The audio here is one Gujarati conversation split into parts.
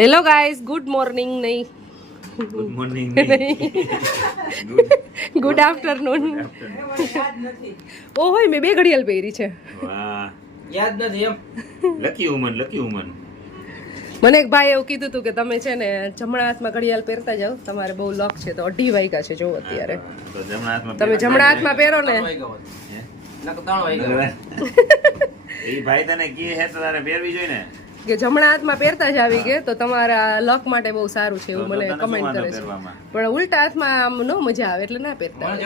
હેલો ગાઈઝ ગુડ મોર્નિંગ નહીં. ગુડ મોર્નિંગ ગુડ આફ્ટરનૂન ઓ હોય મેં બે ઘડિયાળ પહેરી છે. યાદ નથી એમ. લકી ઉમન લકી ઉમન મને એક ભાઈ એવું કીધું હતું કે તમે છે ને જમણા હાથમાં ઘડિયાળ પહેરતા જાઓ. તમારે બહુ લક છે તો અઢી વાગ્યા છે જો અત્યારે. તો જમણા હાથમાં તમે જમણા હાથમાં પહેરો ને. એ ભાઈ તને કે હે તો તારે પહેરવી જોઈએ ને? કે જમણા હાથમાં પહેરતા જ આવી ગયા તો તમારા લક માટે બહુ સારું છે એવું મને કમેન્ટ કરે છે. પણ ઉલટા હાથમાં આમ ન મજા આવે એટલે ના પહેરતા જ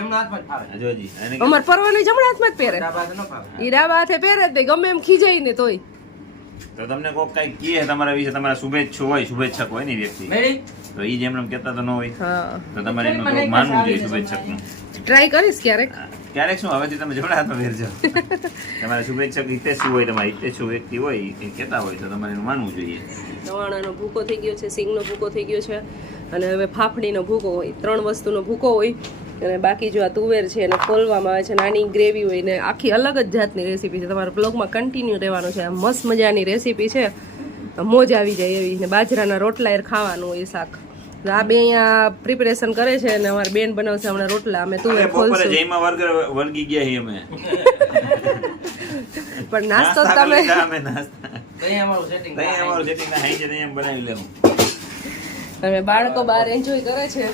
અમાર પરવાની જમણા હાથમાં જ પહેરે. એ હાથે ન ફાવે. ડાબા હાથે પહેરે તે ગમે એમ ખીજાય ને તોય. તો તમને કોક કઈ કહે તમારા વિશે તમારા શુભેચ્છુ હોય શુભેચ્છક હોય ને વ્યક્તિ. તો એ જેમ કેતા કહેતા તો ન હોય. હા. તો તમારે એનું માનવું જોઈએ શુભેચ્છકનું. ટ્રાય કરીશ ક્યારેક. ક્યારેક શું હવેથી તમે જોડાતો પહેરજો તમારા શુભેચ્છક હિતેશુ હોય, તમારા હિતેશુ વ્યક્તિ હોય, એ કહેતા હોય તો તમારે એનું માનવું જોઈએ. દવાણાનો ભૂકો થઈ ગયો છે, સિંગનો ભૂકો થઈ ગયો છે, અને હવે ફાફડીનો ભૂકો હોય, ત્રણ વસ્તુનો ભૂકો હોય, અને બાકી જો આ તુવેર છે, એને ખોલવામાં આવે છે, નાની ગ્રેવી હોય, ને આખી અલગ જ જાતની રેસીપી છે. તમારા બ્લોગમાં કન્ટિન્યુ રહેવાનું છે મસ્ત મજાની રેસીપી છે. મોજ આવી જાય એવી, ને બાજરાના રોટલા ખાવાનું એ શાક. આ બે અહીંયા પ્રિપેરેશન કરે છે અને અમારી બેન બનાવશે હમણાં રોટલા. અમે તું ખોલશું. જઈમાં વર્ગ વળગી ગયા છીએ અમે. પણ નાસ્તો તમે કરી અમે નાસ્તા. તઈ અમારું સેટિંગ તઈ અમારું સેટિંગ ના હાઈ છે તઈ એમ બનાવી લેવું. અને બાળકો બહાર એન્જોય કરે છે.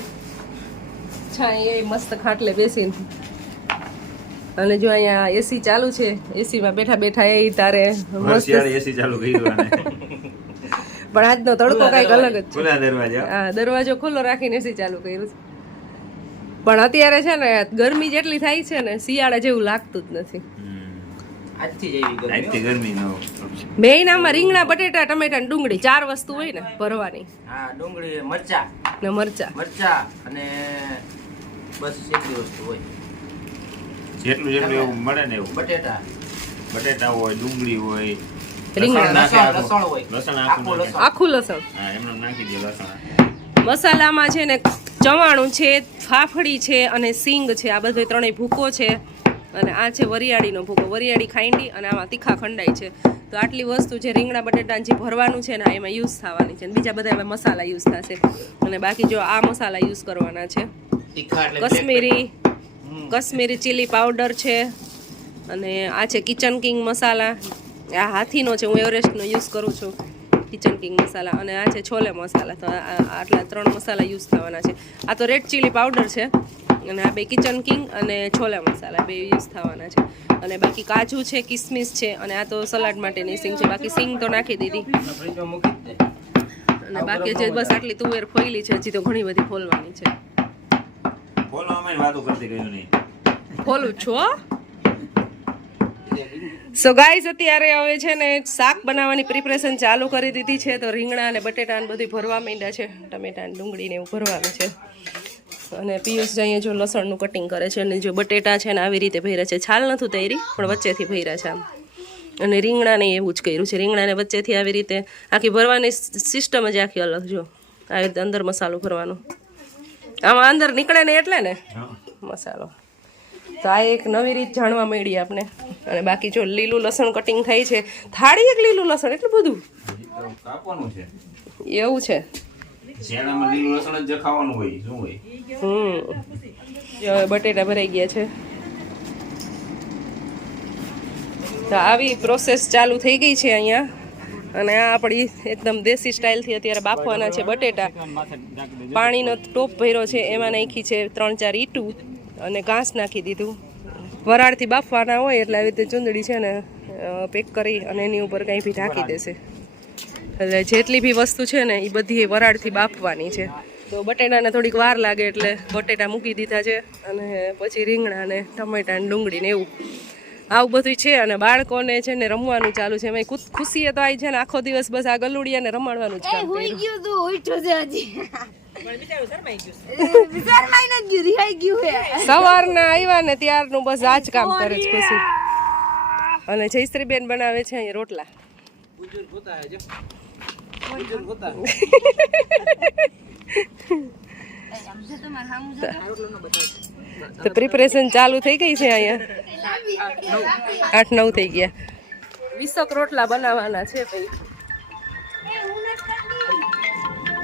છાંય એ મસ્ત ખાટલે બેસીને. અને જો અહીંયા એસી ચાલુ છે એસીમાં બેઠા બેઠા એ તારે મસ્ત એસી ચાલુ કર્યું અને પણ આજનો તડકો કંઈક અલગ જ છે. હા દરવાજો ખુલ્લો રાખીને એસી ચાલુ કર્યું છે. પણ અત્યારે છે ને ગરમી જેટલી થાય છે ને શિયાળા જેવું લાગતું જ નથી. મેઈનામાં રીંગણા બટેટા ટમેટા ને ડુંગળી ચાર વસ્તુ હોય ને ભરવાની. હા ડુંગળી મરચા. ને મરચા. મરચા અને બસ એટલી વસ્તુ હોય. જેટલું જેટલું એવું મળે ને એવું. બટેટા. બટેટા હોય ડુંગળી હોય આખું. લસણ હોય. લસણ આખું આખું નાખે. લસણ. આખું લસણ? હા એમનું નાખી દે લસણ. મસાલામાં છે ને ચવાણું છે ફાફડી છે અને સિંગ છે. આ બધો ત્રણેય ભૂકો છે. અને આ છે વરિયાળીનો ભૂકો. વરિયાળી ખાંડી અને આમાં તીખા ખંડાઈ છે. તો આટલી વસ્તુ છે રીંગણા બટેટાને જે ભરવાનું છે ને એમાં યુઝ થવાની છે. અને બીજા બધા એમાં મસાલા યુઝ થશે. અને બાકી જો આ મસાલા યુઝ કરવાના છે. કશ્મીરી કશ્મીરી ચીલી પાવડર છે. અને આ છે કિચન કિંગ મસાલા. આ હાથીનો છે હું એવરેસ્ટનો યુઝ કરું છું કિચન કિંગ મસાલા અને આ છે છોલે મસાલા. તો આટલા ત્રણ મસાલા યુઝ થવાના છે. આ તો રેડ ચીલી પાવડર છે અને આ બે કિચન કિંગ અને છોલે મસાલા બે યુઝ થવાના છે. અને બાકી કાજુ છે કિસમિસ છે અને આ તો સલાડ માટેની સિંગ છે. બાકી સિંગ તો નાખી દીધી. અને બાકી જે બસ આટલી તુવેર ફોઈલી છે હજી તો ઘણી બધી ફોલવાની છે. બોલો અમે વાતો કરતી ગયું નહીં. ફોલું છું હો. સો ગાઈઝ અત્યારે હવે છે ને શાક બનાવવાની પ્રિપરેશન ચાલુ કરી દીધી છે. તો રીંગણા અને બટેટા ને બધું ભરવા માંડ્યા છે. ટમેટા ને ડુંગળીને એવું ભરવાનું છે. અને પિયુષ જઈએ જો લસણનું કટિંગ કરે છે અને જો બટેટા છે ને આવી રીતે ભર્યા છે. છાલ નથી તૈરી પણ વચ્ચેથી ભર્યા છે આમ. અને રીંગણાને એવું જ કર્યું છે. રીંગણાને વચ્ચેથી આવી રીતે આખી ભરવાની સિસ્ટમ જ આખી અલગ જો. આવી રીતે અંદર મસાલો ભરવાનો. આમાં અંદર નીકળે ને એટલે ને? મસાલો. તો આ એક નવી રીત જાણવા મળી આપણે અને બાકી જો લીલું લસણ કટિંગ થાય છે થાળી એક લીલું લસણ એટલું બધું. કાપવાનું છે. એવું છે. શિયાળામાં લીલું લસણ જ ખાવાનું હોય શું હોય? હમ. બટેટા ભરાઈ ગયા છે. તો આવી પ્રોસેસ ચાલુ થઈ ગઈ છે અહીંયા. અને આ આપણી એકદમ દેશી સ્ટાઇલથી અત્યારે બાફવાના છે બટેટા. પાણીનો ટોપ ભર્યો છે એમાં નાખી છે ત્રણ ચાર ઈટું. અને ઘાસ નાખી દીધું. વરાળથી બાફવાના હોય એટલે આવી રીતે ચૂંદડી છે ને પેક કરી અને એની ઉપર કંઈ બી ઢાંકી દેશે. એટલે જેટલી બી વસ્તુ છે ને એ બધી વરાળથી બાફવાની છે. તો બટેટાને થોડીક વાર લાગે એટલે બટેટા મૂકી દીધા છે અને પછી રીંગણા ને ટમેટા ને ડુંગળી ને એવું. આવું બધું છે અને બાળકોને છે ને રમવાનું ચાલુ છે. એમાં ખુશીએ તો આવી છે ને આખો દિવસ બસ આ ગલુડિયાને રમાડવાનું જ કામ કર્યું. સવારના આવ્યા ને ત્યારનું બસ આ જ કામ કરે છે પછી. અને જયશ્રીબેન બનાવે છે અહીંયા રોટલા. તો પ્રિપરેશન ચાલુ થઈ ગઈ છે અહીંયા. આઠ નવ થઈ ગયા. વીસક રોટલા બનાવવાના છે ભાઈ.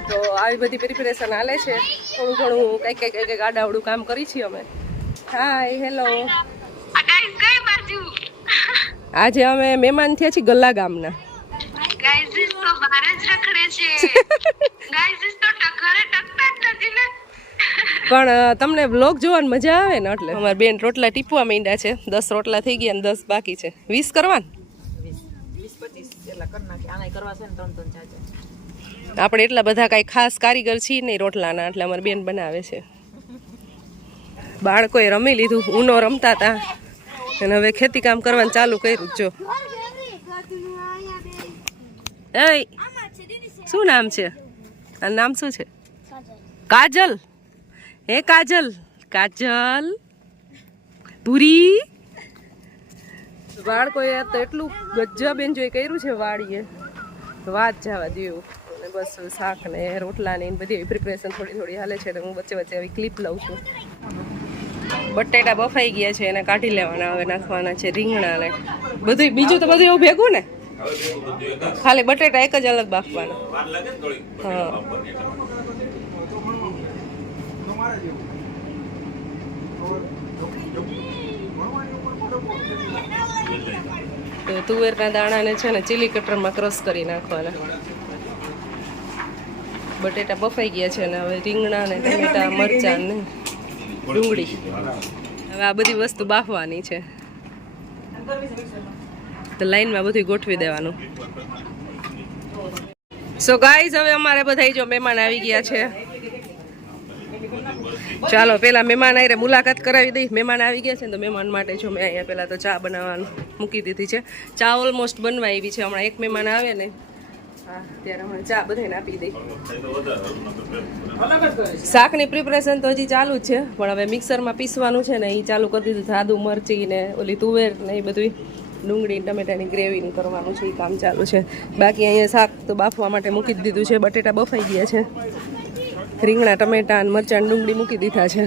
તો આવી બધી પ્રિપેરેશન હાલે છે. થોડું ઘણું કંઈક કંઈક કંઈક આડાવડું કામ કરી છીએ અમે. Hi hello. આજે અમે મહેમાન થયા છીએ ગલ્લા ગામના. છે. પણ તમને વ્લોગ જોવાની મજા આવે ને એટલે? અમારા બેન રોટલા ટીપવા માંડ્યા છે. દસ રોટલા થઈ ગયા ને દસ બાકી છે. વીસ કરવા ને આપણે એટલા બધા કાંઈ ખાસ કારીગર છીએ નહીં રોટલાના, એટલે અમારી બેન બનાવે છે. બાળકોએ રમી લીધું ઊનો રમતા હતા અને હવે ખેતી કામ કરવાનું ચાલુ કર્યું, જો. શું નામ છે? આ નામ શું છે? કાજલ. હે કાજલ? કાજલ. પૂરી. બાળકોએ તો એટલું ગજબ એન્જોય કર્યું છે વાડીએ. વાત જવા દેવું બસ શાક ને રોટલા ને બધી પ્રિપરેશન થોડી થોડી હાલે છે તો હું વચ્ચે વચ્ચે આવી ક્લિપ લઉં છું. બટેટા બફાઈ ગયા છે, એને કાઢી લેવાના, હવે નાખવાના છે રીંગણા ને. બધું બીજું તો બધું એવું ભેગું ને? ખાલી બટેટા એક જ અલગ બાફવાના. હા. તો તુવેરના દાણાને છે ને ચીલી કટરમાં ક્રશ કરી નાખવાના. બટેટા બફાઈ ગયા છે ને હવે રીંગણા ને ટમેટા મરચાં ને ડુંગળી. હવે આ બધી વસ્તુ બાફવાની છે. તો લાઈનમાં બધું ગોઠવી દેવાનું. સો ગાઈઝ હવે અમારે બધા જો મહેમાન આવી ગયા છે. ચાલો પેલા મહેમાન આવી મુલાકાત કરાવી દઈ. મહેમાન આવી ગયા છે ને તો મહેમાન માટે જો મેં અહીંયા પેલા તો ચા બનાવવાનું મૂકી દીધી છે. ચા ઓલમોસ્ટ બનવા આવી છે. હમણાં એક મહેમાન આવે ને હા ત્યારે હમણાં ચા બધાને આપી દઈ. શાકની પ્રિપરેશન તો હજી ચાલુ જ છે પણ હવે મિક્સરમાં પીસવાનું છે ને એ ચાલુ કરી દીધું સાદુ મરચી ને ઓલી તુવેર ને એ બધું ડુંગળી ટમેટાની ગ્રેવીનું કરવાનું છે એ કામ ચાલુ છે. બાકી અહીંયા શાક તો બાફવા માટે મૂકી દીધું છે બટેટા બફાઈ ગયા છે. રીંગણા ટમેટા અને મરચાં ડુંગળી મૂકી દીધા છે.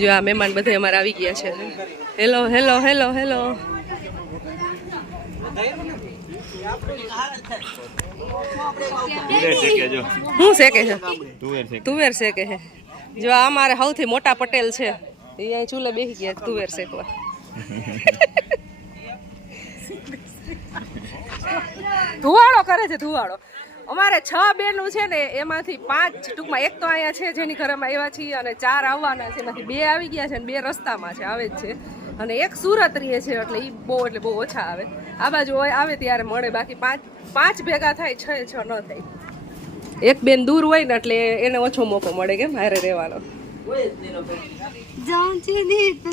જો આ મહેમાન બધે અમારે આવી ગયા છે. હેલો હેલો હેલો હેલો તુવેર શેકે છે? તુવેર શેકે છે. જો આ અમારે સૌથી મોટા પટેલ છે. એ અહીં ચૂલે બેસી ગયા તુવેર શેકવા. ધુવાળો કરે છે, ધુવાડો. અમારે છ બેનું છે ને, એમાંથી પાંચ ટૂંકમાં એક તો અહીંયા છે જેની ઘરમાં આવ્યા છીએ અને ચાર આવવાના છે. એમાંથી બે આવી ગયા છે અને બે રસ્તામાં છે, આવે જ છે. અને એક સુરત રહે છે, એટલે એ બહુ, એટલે બહુ ઓછા આવે. આ બાજુ હોય આવે ત્યારે મળે. બાકી પાંચ પાંચ ભેગા થાય છ છ ન થાય. એક બેન દૂર હોય ને એટલે એને ઓછો મોકો મળે કેમ હારે રહેવાનો. Don't you need me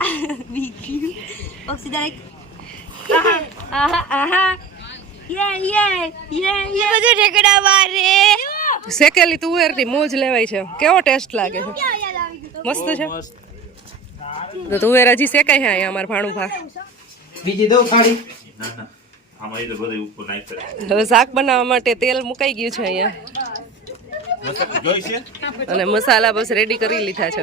like I need you now? See tomorrow, but tonight go crazy. All you gotta do is just meet me and say, ah, but ah, but ah, but ah, but ah, but ah, but ah, ah, ah, video ah, but ah, hey, what do you? Video. Oh, see that? Aha, aha, aha. Yeah, yeah, yeah, yeah. બધું ઠેકડા મારે શેકેલી તુવેરની મોજ લેવાય છે કેવો ટેસ્ટ લાગે છે મસ્ત છે તો તુવેર હજી શેકાય છે અહીંયા અમારા ભાણું ભા બીજી દો થાળી ના ના આમાં એ તો બધું ઉપર નાખ કરે હવે શાક બનાવવા માટે તેલ મુકાઈ ગયું છે અહીંયા મસ્ત જોઈ છે અને મસાલા બસ રેડી કરી લીધા છે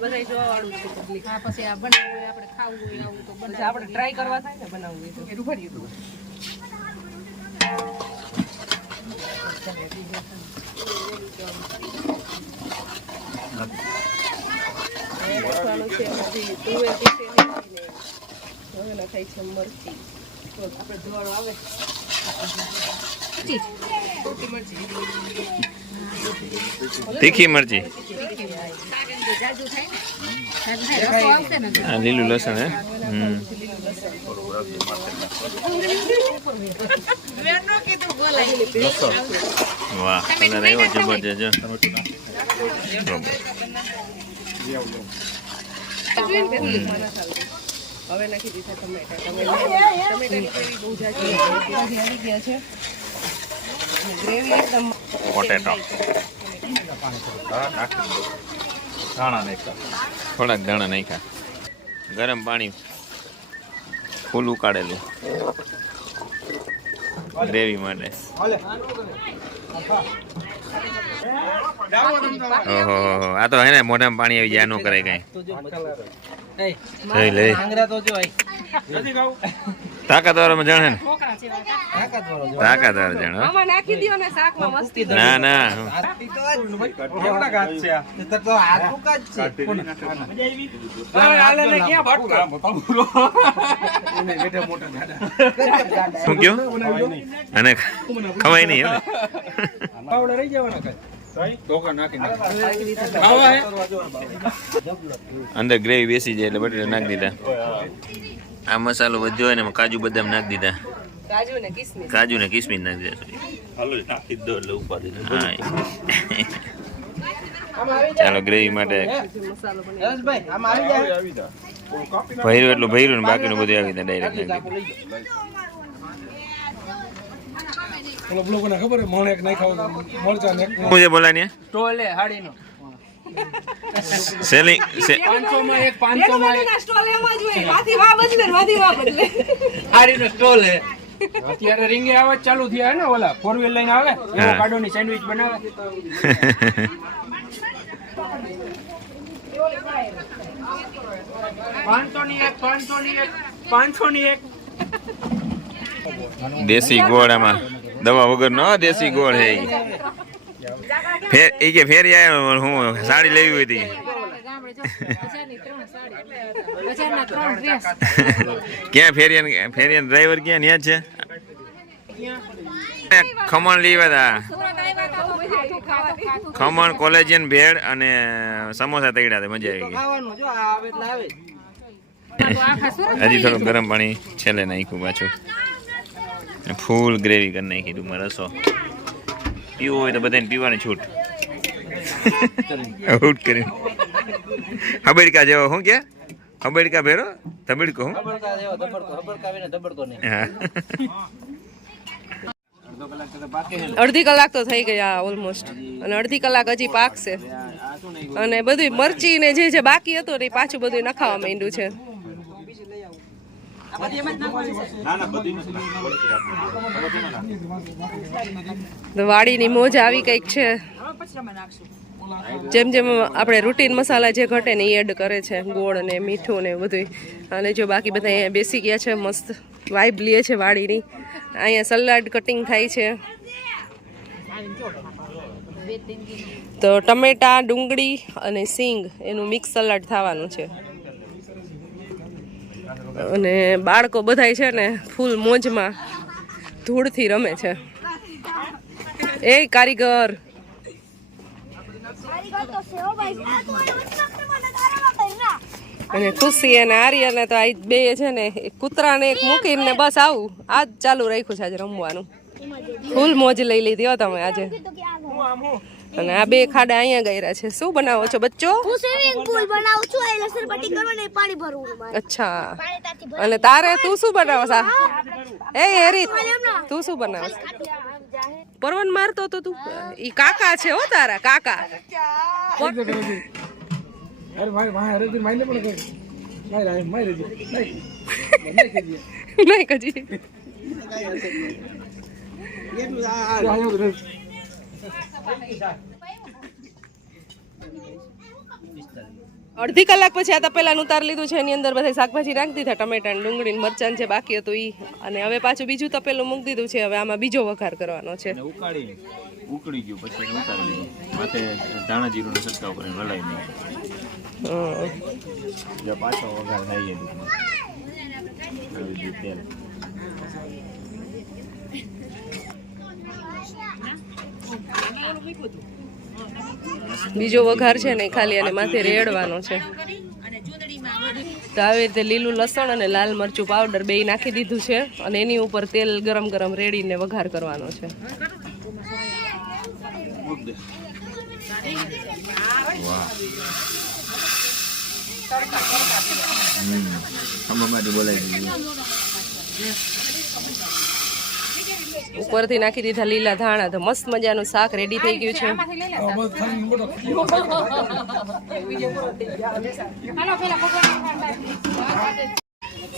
બધા જોવા વાળું છે public. પછી આપણે ટ્રાય કરવા થાય ને બનાવવું હોય તો. નખાય છે મરચી તીખી મરચી. લીલું લસણ હે? હમ. વાહ આવ્યો જબરજસ્ત હવે નાખી દીધા ટમેટા ટમેટા ટમેટાની ગ્રેવી બહુ જાજી આવી આવી ગયા છે ગ્રેવી એકદમ પોટેટો થોડાક દાણા નાખ્યા. ગરમ પાણી ફૂલ ઉકાળેલું. ગ્રેવી માટે. ઓહો આ તો હે ને મોઢામાં પાણી આવી જાય ન કરાય કઈ. તો જો લઈ લઈ આંગરા તો તાકાત વાળામાં જાણે ને તાકાત વાળો જો તાકાત વાળા જાણે ને શાકમાં મસ્તી ના ના હાથ પીતો જ કેવડા ગાત છે આ? તો તો હાથ ટૂંકા જ છે. શું કયું? અને ખવાય નહીં હવે અંદર ગ્રેવી બેસી જાય એટલે બટેટા નાખી દીધા. આ મસાલો વધ્યો હોય ને એમાં કાજુ બદામ નાખી દીધા. કાજુ ને કિસમિસ. કાજુ ને કિસમિસ નાખી દીધા હા. ચાલો ગ્રેવી માટે ભર્યું એટલું ભૈરું ને બાકીનું બધું આવી દે. ડાયરેક્ટ ખબર મોણે એક નાખ્યા મોરચા ને શું છે બોલાની? ટોલે હાડીનો. સેલિંગમાં એક માં એક. સ્ટોલ એમ જ હોય. વાથી વા બદલે વાથી વા બદલે. હાડીનો સ્ટોલ હે. અત્યારે રીંગે આવે ચાલુ થયા ને ઓલા ફોર વ્હીલ લઈને આવે એવો હા. કાઢોની સેન્ડવિચ બનાવે. પાંચસો ની એક પાંચસો ની એક પાંચસો ની એક. દેશી ગોળ આમાં. દવા વગર નો દેશી ગોળ હે ઈ. ફેર, એ કે ફેરી આવ્યો હું સાડી લેવી હોય તી. ક્યાં ફેરિયન ફેરિયન ડ્રાઈવર ક્યાં, ન્યા છે? ખમણ લેવા હતા ખમણ કોલેજિયન ભેળ અને સમોસા હતા મજા આવી ગઈ. હજી થોડું ગરમ પાણી છેલ્લે નાખ્યું પાછું. ફૂલ ગ્રેવી કરી નાખી તું રસો. પીવો હોય તો બધાને પીવાની છૂટ. આઉટ કરી. હબડકા જેવો શું કે હબડકા ભેરો? હું? ધબડકા જેવો ધબડકો ધબડકા આવીને ધબડકો નહીં. હા. અડધી કલાક તો થઈ ગયા ઓલમોસ્ટ અને અડધી કલાક હજી પાકશે. અને બધું મરચી ને જે જે બાકી હતું ને એ પાછું બધું નખાવા માંડ્યું છે. વાડીની મોજ આવી કંઈક છે. જેમ જેમ આપણે રૂટીન મસાલા જે ઘટે ને એ એડ કરે છે, ગોળ ને મીઠું ને બધું અને જો બાકી બધા અહીંયા બેસી ગયા છે, મસ્ત વાઇબ લે છે વાડીની. અહીંયા સલાડ કટિંગ થાય છે. તો ટમેટા, ડુંગળી અને સિંગ, એનું મિક્સ સલાડ થવાનું છે. અને બાળકો બધાય છે ને ફૂલ મોજમાં ધૂળથી રમે છે. એ કારીગર. અને ખુશી અને આર્યને તો આ બે છે ને કૂતરાને એક મૂકીને બસ આવું. આ જ ચાલુ રાખ્યું છે આજે રમવાનું. ફૂલ મોજ લઈ લીધી હો તમે આજે. અને આ બે ખાડા અહીંયા ગયરા છે. શું બનાવો છો બચ્ચો? હું સ્વિમિંગ પૂલ બનાવું છું એટલે સરપટી કરવાની ને પાણી ભરવું મારે. અચ્છા. પાણી ત્યાંથી ભર અને તારે તું શું બનાવો સા? એ હેરી તું શું બનાવો? પરવન મારતો તો તું. ઈ કાકા છે હો તારા કાકા. અરે ભાઈ ભાઈ અરે તું માઈને પણ કઈ. માઈ રાય માઈ રેજો નહીં. નહીં કજી અડધી કલાક પછી આ તપેલાનું ઉતાર લીધું છે એની અંદર બધા શાકભાજી નાખી દીધા ટમેટા ડુંગળી મરચાં જે બાકી હતું ઈ. અને હવે પાછું બીજું તપેલું મૂકી દીધું છે હવે આમાં બીજો વઘાર કરવાનો છે. ઉકાળી ઉકળી ગયું પછી ઉતારી દીધું. માથે ધાણા જીરું નો છંટકાવ કરીને વલાઈ નહીં પાછો વઘાર થાય એ દૂધમાં. આવી રીતે તેલ બીજો વઘાર છે ને ખાલી અને માથે રેડવાનો છે. તો આવી રીતે લીલું લસણ અને લાલ મરચું પાવડર બે નાખી દીધું છે અને એની ઉપર તેલ ગરમ ગરમ રેડીને વઘાર કરવાનો છે. બોલાવી ઉપરથી નાખી દીધા લીલા ધાણા. તો મસ્ત મજાનું શાક રેડી થઈ ગયું છે.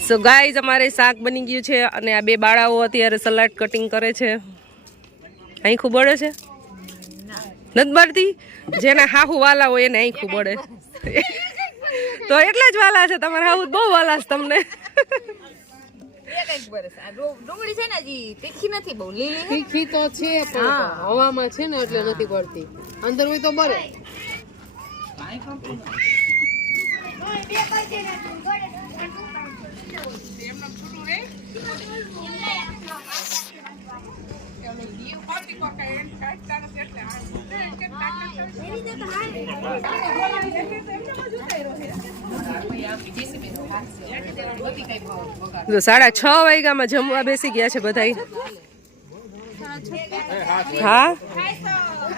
સો ગાઈઝ અમારે શાક બની ગયું છે અને આ બે બાળાઓ અત્યારે સલાડ કટિંગ કરે છે. અહીં બળે છે? નથી બળતી? જેને હાહુ વાલા હોય એને અહીં બળે. તો એટલા જ વાલા છે, તમારા હાહુ બહુ વાલા છે તમને. ડુંગળી છે ને હજી તીખી નથી બહુ લીલી તીખી તો છે પણ હવામાં છે ને એટલે નથી પડતી. અંદર હોય તો બરે. તો સાડા છ વાગ્યામાં જમવા બેસી ગયા છે બધા હા?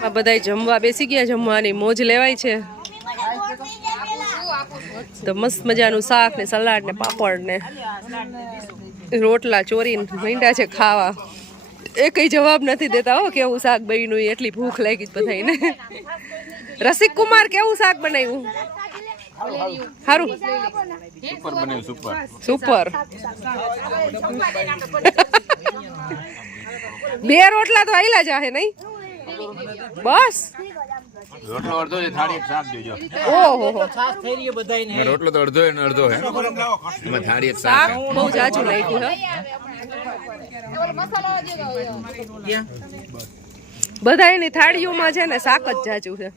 આ બધા જમવા બેસી ગયા, જમવાની મોજ લેવાય છે. તો મસ્ત મજાનું શાક ને સલાડ ને પાપડ ને રોટલા ચોરીને મીંડા છે ખાવા. એ કઈ જવાબ નથી દેતા હો કેવું શાક બન્યું, એટલી ભૂખ લાગી બધા બધાને રસિક કુમાર કેવું શાક બનાવ્યું? સારું સુપર બન્યું સુપર સુપર બે રોટલા તો આયલા જાહે નહીં? બસ. રોટલો અડધો છે થાળી એક શાક જોજો ઓહો. રોટલો તો અડધો ને અડધો હે. એમાં થાળી એક શાક. શાક બહુ જાજુ લાગ્યું હે. બધા એની થાળીઓમાં છે ને શાક જ જાજુ છે.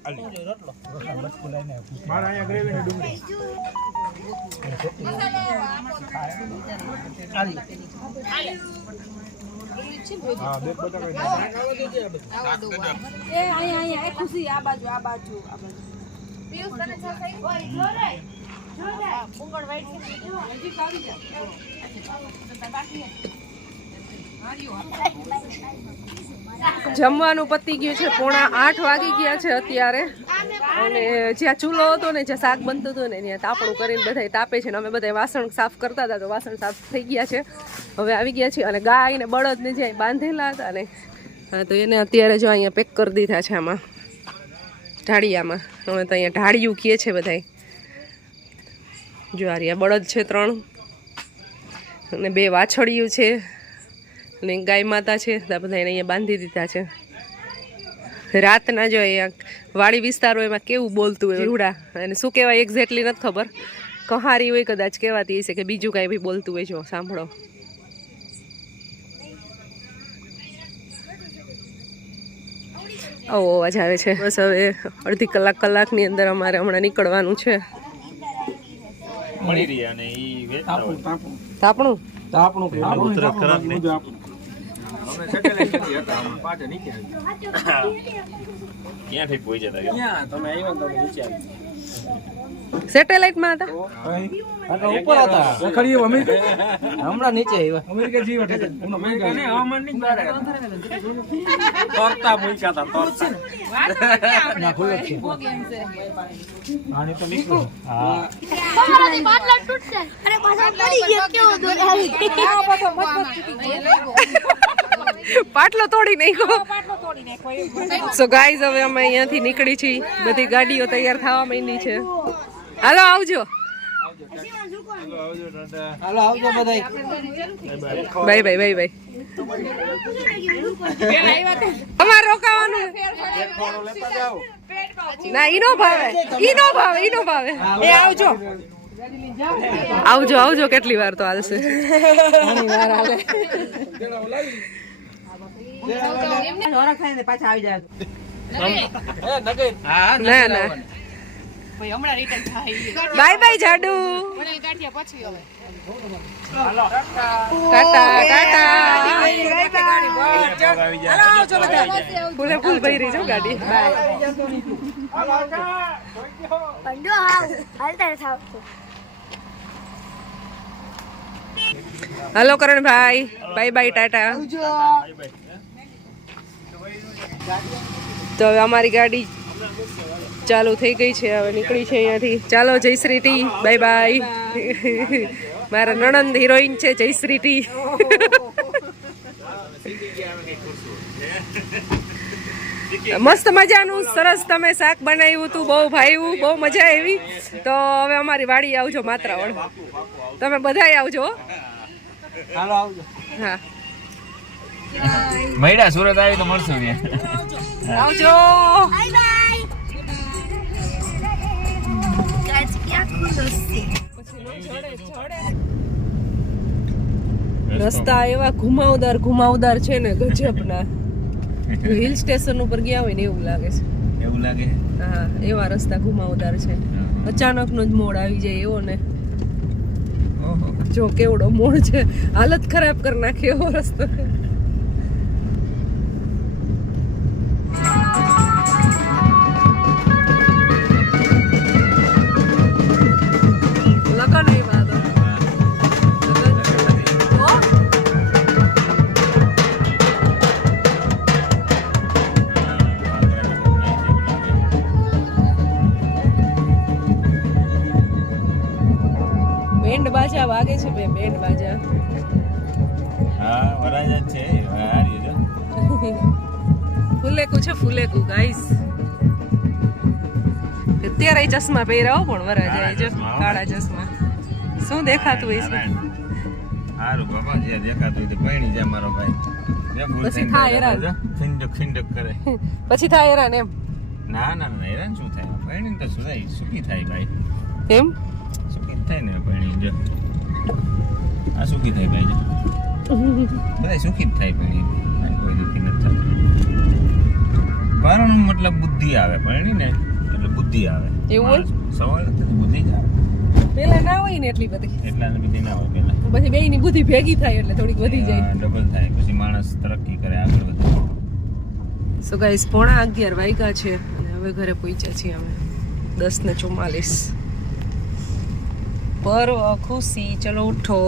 એ જમવાનું પતી ગયું છે, પોણા આઠ વાગી ગયા છે અત્યારે. અને જ્યાં ચૂલો હતો ને, જ્યાં શાક બનતું હતું ને, ત્યાં તાપણું કરીને બધા તાપે છે ને, અમે બધા વાસણ સાફ કરતા હતા, તો વાસણ સાફ થઈ ગયા છે. હવે આવી ગયા છીએ અને ગાય ને બળદને જ્યાં બાંધેલા હતા ને તો એને અત્યારે જો અહીંયા પેક કરી દીધા છે આમાં, ઢાળિયામાં. અમે તો અહીંયા ઢાળિયું કીએ છે બધાય. જો આ બળદ છે ત્રણ. અને બે વાછળિયું છે. અને ગાય માતા છે તો બધા એને અહીંયા બાંધી દીધા છે. રાતના જો અહીંયા વાડી વિસ્તારો એમાં કેવું બોલતું હોય રૂડા. અને શું કહેવાય એક્ઝેક્ટલી નથી ખબર. કહારી હોય કદાચ કહેવાતી હશે કે બીજું કાંઈ બી બોલતું હોય જો સાંભળો. આવો અવાજ આવે છે. બસ હવે અડધી કલાક કલાકની અંદર અમારે હમણાં નીકળવાનું છે. તાપણું તાપણું. તાપણું તાપણું ઉતરત ખરાબ નહીં. બધું આપણું. ક્યાંથી પહોંચ્યા હતા ક્યાં તમે આવ્યા ને નીચે આવી. સેટેલાઇટમાં હતા ઉપર હતા રખડીએ અમેરિકા હમણાં નીચે આવ્યા અમેરિકા જીવ અમેરિકા ને હવામાનની બહાર તરતા મૂક્યા હતા તરતા ના ખુલ્લો છે આને તો નીકળો હા તમારાથી બાટલા તૂટશે અરે પાછા પડી ગયો કેવો દોડાવી પાટલો તોડી નાખ્યો સો ગાઈઝ હવે અમે અહીંયાથી નીકળી છીએ. બધી ગાડીઓ તૈયાર થવા માંડી છે. હાલો આવજો. હાલો આવજો બધાય. Bye bye bye bye. અમારે રોકાવાનું. ના ઈ નો ભાવે. ઈ નો ભાવે ઈ નો ભાવે. એ આવજો. આવજો આવજો કેટલી વાર તો હાલશે. ના ના બાય બાય જાડુ ટાટા. ટાટા ફૂલે ફૂલ ભરી છો ગાડી હાવ hello Karanbhai bye bye tata તો હવે અમારી ગાડી ચાલુ થઈ ગઈ છે હવે નીકળી છે અહીંયાથી. ચાલો જયશ્રી ટી. બાય બાય મારા નણંદ હિરોઈન છે જયશ્રી ટી. મસ્ત મજાનું સરસ તમે શાક બનાવ્યું હતું બહુ ભાવ્યું બહુ મજા આવી. તો હવે અમારી વાડી આવજો માત્રાવળ તમે બધાય આવજો. હો. મૈડા સુરત આવી તો મળશું ત્યાં આવજો. બાય બાય રસ્તા એવા ઘુમાવદાર ઘુમાવદાર છે ને ગજબના. હિલ સ્ટેશન ઉપર ગયા હોય ને એવું લાગે છે. એવું લાગે હા એવા રસ્તા ઘુમાવદાર છે. અચાનકનો જ મોડ આવી જાય એવો ને. જો કેવડો મોડ છે. હાલત ખરાબ કરી નાખે એવો રસ્તો. ચશ્મા પહેર્યા પણ વરાજા જો કાળા ચશ્મા. શું દેખાતું હોય છે? હારું બાબા જે દેખાતું હોય તે પૈણી જાય મારો ભાઈ. પછી થા થાય હેરાન. ખિંડક ખીંડક કરે. પછી થાય હેરાન એમ? ના ના ના હેરાન શું થાય? પૈણી તો શું થાય? સુખી થાય ભાઈ. એમ? સુખી થાય ને પૈણી જો. આ સુખી થાય ભાઈ જો. બધા સુખી જ થાય પૈણી કાંઈ દુઃખી નથી થતું. કારણ મતલબ બુદ્ધિ આવે પૈણી ને બુદ્ધિ આવે. એવું હોય? સવાલ નથી બુદ્ધિ જ આવે. પેલા ના હોય ને એટલી બધી. એટલા ને બધી ના હોય પેલા પછી બે ની બુદ્ધિ ભેગી થાય એટલે થોડીક વધી જાય. ડબલ થાય પછી માણસ તરક્કી કરે આગળ વધે. સો ગાઈસ પોણા અગિયાર વાગ્યા છે અને હવે ઘરે પહોંચ્યા છીએ અમે. દસ ને ચુમ્માલીસ. પર ખુશી ચલો ઉઠો.